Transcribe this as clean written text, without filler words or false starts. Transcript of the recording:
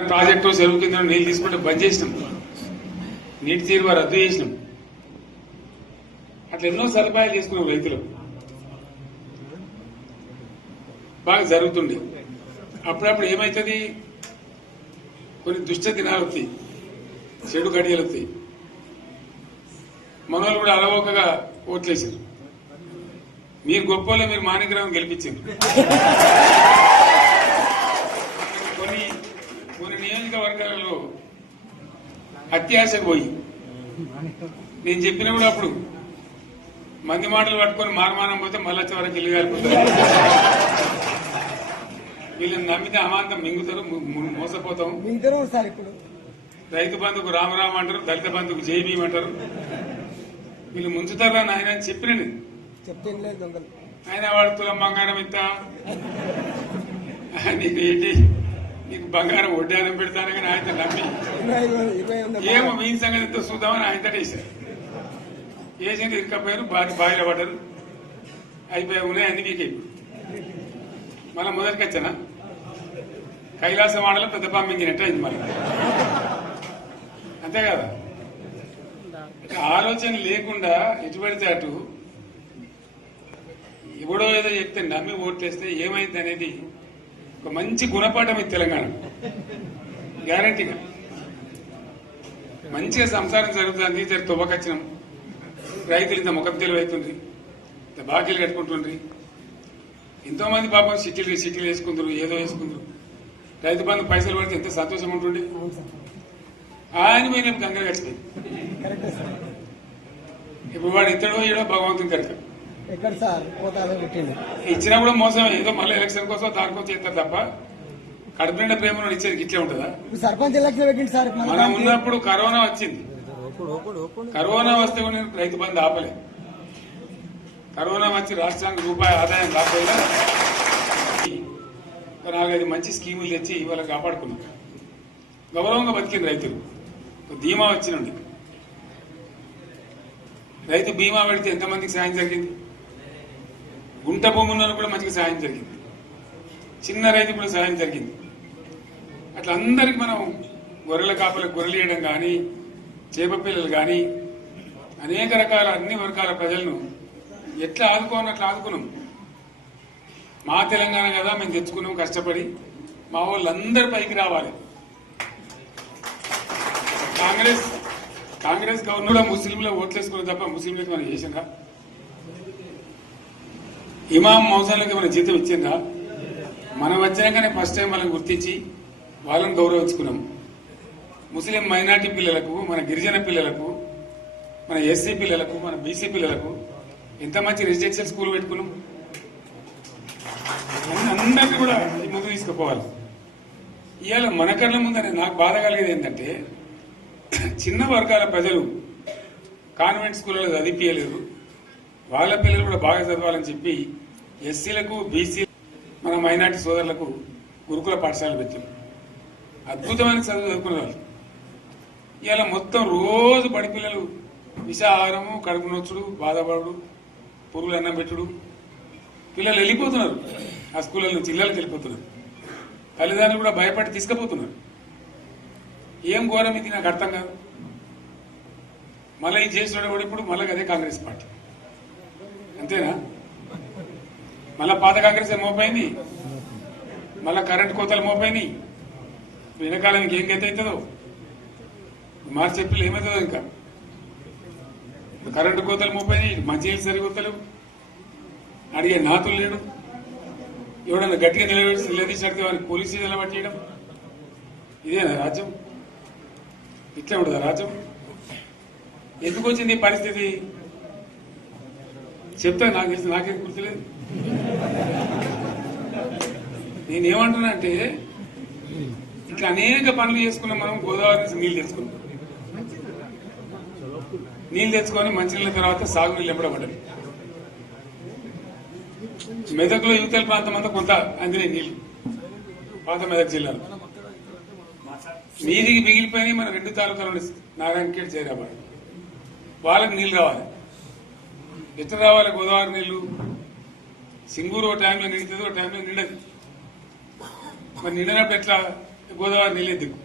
Project చెరువు కింద నీళ్ళు తీసుకుంటే బంద్ చేసినాం, నీటి తీరువ రద్దు చేసినాం. అట్లా ఎన్నో సదుపాయాలు చేసుకున్నాం. రైతులు బాగా జరుగుతుండే. అప్పుడప్పుడు ఏమవుతుంది, కొన్ని దుష్ట దినాలు వస్తాయి, చెడు గడియలు వస్తాయి. మనోళ్ళు కూడా అలవోకగా ఓట్లేసారు. మీరు గొప్పలో మీరు మాణిగ్రహం గెలిపించారు. కొన్ని నియోజకవర్గాలలో అత్యాశకు పోయి నేను చెప్పిన కూడా అప్పుడు మంది మాటలు పట్టుకొని మారమానం పోతే మళ్ళీ వరకు ఇల్లు కాలిపోతారు. వీళ్ళని నమ్మితే అమాంతం మింగుతారు, మోసపోతాం. రైతు బంధుకు రామరామ అంటారు, దళిత బంధుకు జై భీమ్ అంటారు. వీళ్ళు ముంచుతారా నాయన అని చెప్పిన ఆయన వాడు తులం బంగారం ఇంత నీకు ఏంటి, నీకు బంగారం వడ్డానం పెడతాను కానీ ఆయన నమ్మి ఏమో మీ సంగతి ఎంతో చూద్దామని ఆయన వేశారు. వేసింది ఇరుకపోయారు, బావిలో పడ్డారు, అయిపోయి ఉన్నాయి అన్ని వీకే. మళ్ళీ మొదటికి వచ్చానా కైలాసం ఆడలో పెద్ద పంపించినట్టు అయింది మళ్ళీ. అంతే కదా, ఆలోచన లేకుండా ఎటు పెడితే అటు ఎవడో ఏదో చెప్తే నమ్మి ఓట్లేస్తే ఏమైంది అనేది ఒక మంచి గుణపాఠం ఇది తెలంగాణ. గ్యారంటీగా మంచిగా సంసారం జరుగుతుంది. జరి తువ్వకొచ్చినాం, రైతులు ఇంత ముఖం తెలివైతుండ్రి, ఇంత బాకీలు కట్టుకుంటుండ్రి. ఎంతో మంది పాపం సిటీలు వేసుకుందరు, ఏదో వేసుకుందరు. రైతు బంధు పైసలు పడితే ఎంత సంతోషం ఉంటుండే. ఆయన పోయి నేను గంగలు గడిచిపోయి. ఇప్పుడు వాడు ఇతడో ఏడో భగవంతుని కనుక ఇచ్చినా కూడా మోసం. ఏదో మళ్ళీ ఎలక్షన్ కోసం దానికోసం చేస్తారు తప్ప కడుపు నిండా ప్రేమ ఇచ్చేది ఇట్లే ఉంటుందా? సర్పంచ్ ఎలక్షన్ పెట్టింది సార్. మనం ఉన్నప్పుడు కరోనా వచ్చింది. కరోనా వస్తే కూడా నేను రైతు బంధు ఆపలేదు. కరోనా వచ్చి రాష్ట్రానికి రూపాయి ఆదాయం రాకపోయినా 4-5 మంచి స్కీములు తెచ్చి వాళ్ళకి కాపాడుకున్నాం. గౌరవంగా బతికింది రైతులు. బీమా వచ్చినండి, రైతు బీమా పెడితే ఎంతమందికి సాయం జరిగింది. గుంట భూమి ఉన్న కూడా మంచిగా సాయం జరిగింది, చిన్న రైతు కూడా సాయం జరిగింది. అట్లా అందరికి మనం గొర్రెల కాపలకు గొర్రెలు వేయడం కానీ, చేప పిల్లలు కానీ, అనేక రకాల అన్ని వర్గాల ప్రజలను ఎట్లా ఆదుకోని అట్లా ఆదుకున్నాం. మా తెలంగాణ కదా మేము తెచ్చుకున్నాం కష్టపడి. మా వాళ్ళందరూ పైకి రావాలి. కాంగ్రెస్ గవర్నర్ ముస్లింలు ఓట్లేసుకున్న తప్ప ముస్లింలకు మనం చేసిందా? ఇమాం మౌజాన్లకి మన జీతం ఇచ్చిందా? మనం వచ్చినాకనే ఫస్ట్ టైం వాళ్ళని గుర్తించి వాళ్ళని గౌరవించుకున్నాం. ముస్లిం మైనార్టీ పిల్లలకు, మన గిరిజన పిల్లలకు, మన ఎస్సీ పిల్లలకు, మన బీసీ పిల్లలకు ఎంత మంచి రెసిడెన్షియల్ స్కూల్ పెట్టుకున్నాం. అందరికీ కూడా ముందు తీసుకుపోవాలి. ఇవాళ మన కళ్ళ ముందని నాకు బాధ కలిగేది ఏంటంటే, చిన్న వర్గాల ప్రజలు కాన్వెంట్ స్కూళ్ళలో చదివించలేరు, వాళ్ళ పిల్లలు కూడా బాగా చదవాలని చెప్పి ఎస్సీలకు, బీసీ, మన మైనార్టీ సోదరులకు గురుకుల పాఠశాలలు పెట్టారు. అద్భుతమైన చదువు చదువుకునే వాళ్ళు. ఇవాళ మొత్తం రోజు బడి పిల్లలు విషాహారము, కడుపు నొచ్చుడు, బాధపడు, పురుగులు అన్నం పెట్టుడు. పిల్లలు వెళ్ళిపోతున్నారు, ఆ స్కూళ్ళ నుంచి ఇళ్ళకి వెళ్ళిపోతున్నారు. తల్లిదండ్రులు కూడా భయపడి తీసుకుపోతున్నారు. ఏం ఘోరం ఇది, నాకు అర్థం కాదు. మళ్ళీ ఇది చేసిన కూడా ఇప్పుడు మళ్ళీ అదే కాంగ్రెస్ పార్టీ. అంతేనా? మళ్ళా పాత కాంగ్రెస్ మోపైంది, మళ్ళా కరెంటు కోతలు మోపైనాయి. వెనకాలానికి ఏం గతి అవుతుందో మార్చి ఏప్రిల్ ఏమవుతుందో. ఇంకా కరెంటు కోతలు మోపైనాయి, మంచినీళ్ళు సరికొత్తలు, అడిగే నాతులు లేడు. ఎవడన్నా గట్టిగా నిలదీసినట్టు వారికి పోలీసు స్టేషన్లో పట్టేయడం. ఇదేనా రాజ్యం? ఇట్లా ఉండదా రాజ్యం? ఎందుకు వచ్చింది ఈ పరిస్థితి చెప్తా. నాకు తెలిసి నాకేం గుర్తులేదు. నేనేమంటున్నా అంటే, ఇట్లా అనేక పనులు చేసుకున్నాం మనం. గోదావరి నుంచి నీళ్లు తెచ్చుకున్నాం, నీళ్లు తెచ్చుకొని మంచినీళ్ళ తర్వాత సాగునీళ్ళు ఎంపడబడ్డాయి. మెదక్లో యువతల ప్రాంతం అంతా కొంత అందినాయి నీళ్లు, పాత మెదక్ జిల్లాలో. నీటికి మిగిలిపోయినాయి మన 2 తాలూకాలు, నారాయణఖేడ్, జైరాబాద్. వాళ్ళకి నీళ్లు రావాలి. ఎట్లా రావాలి గోదావరి నీళ్లు? సింగూరు ఒక టైంలో నిండుతుంది, ఒక టైంలో నిండదు. మరి నిండినప్పుడు ఎట్లా గోదావరి నీళ్ళే దిక్కు